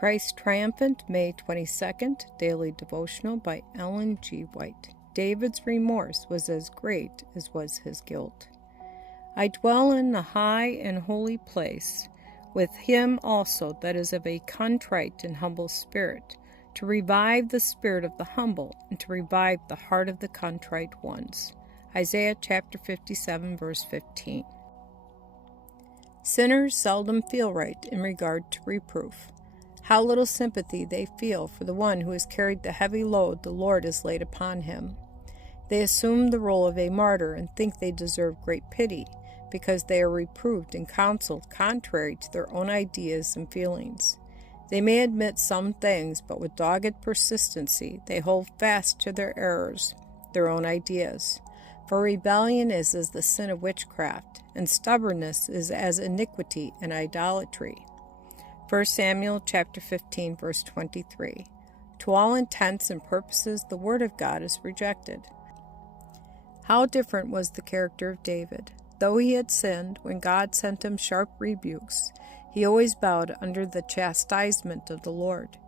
Christ Triumphant, May 22nd, Daily Devotional by Ellen G. White. David's remorse was as great as was his guilt. I dwell in the high and holy place, with him also that is of a contrite and humble spirit, to revive the spirit of the humble, and to revive the heart of the contrite ones. Isaiah chapter 57, verse 15. Sinners seldom feel right in regard to reproof. How little sympathy they feel for the one who has carried the heavy load the Lord has laid upon him. They assume the role of a martyr and think they deserve great pity because they are reproved and counseled contrary to their own ideas and feelings. They may admit some things, but with dogged persistency they hold fast to their errors, their own ideas. For rebellion is as the sin of witchcraft, and stubbornness is as iniquity and idolatry. 1 Samuel chapter 15, verse 23. To all intents and purposes, the word of God is rejected. How different was the character of David. Though he had sinned, when God sent him sharp rebukes, he always bowed under the chastisement of the Lord.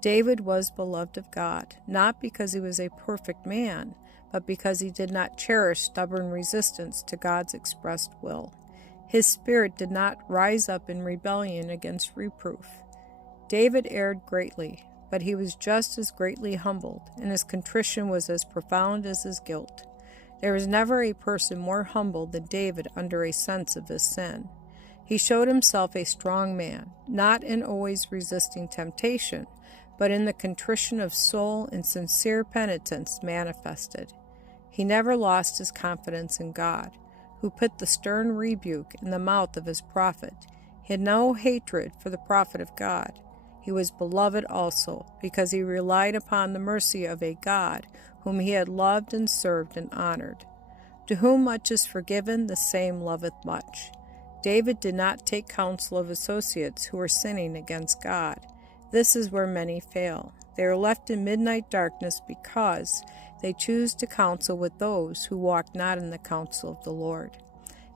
David was beloved of God, not because he was a perfect man, but because he did not cherish stubborn resistance to God's expressed will. His spirit did not rise up in rebellion against reproof. David erred greatly, but he was just as greatly humbled, and his contrition was as profound as his guilt. There was never a person more humbled than David under a sense of his sin. He showed himself a strong man, not in always resisting temptation, but in the contrition of soul and sincere penitence manifested. He never lost his confidence in God, who put the stern rebuke in the mouth of his prophet. He had no hatred for the prophet of God. He was beloved also, because he relied upon the mercy of a God whom he had loved and served and honored. To whom much is forgiven, the same loveth much. David did not take counsel of associates who were sinning against God. This is where many fail. They are left in midnight darkness because they choose to counsel with those who walk not in the counsel of the Lord.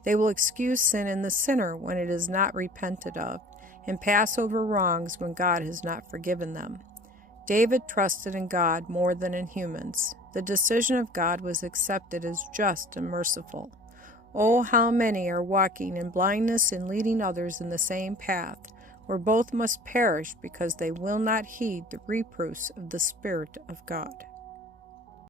They will excuse sin in the sinner when it is not repented of, and pass over wrongs when God has not forgiven them. David trusted in God more than in humans. The decision of God was accepted as just and merciful. Oh, how many are walking in blindness and leading others in the same path, where both must perish because they will not heed the reproofs of the Spirit of God.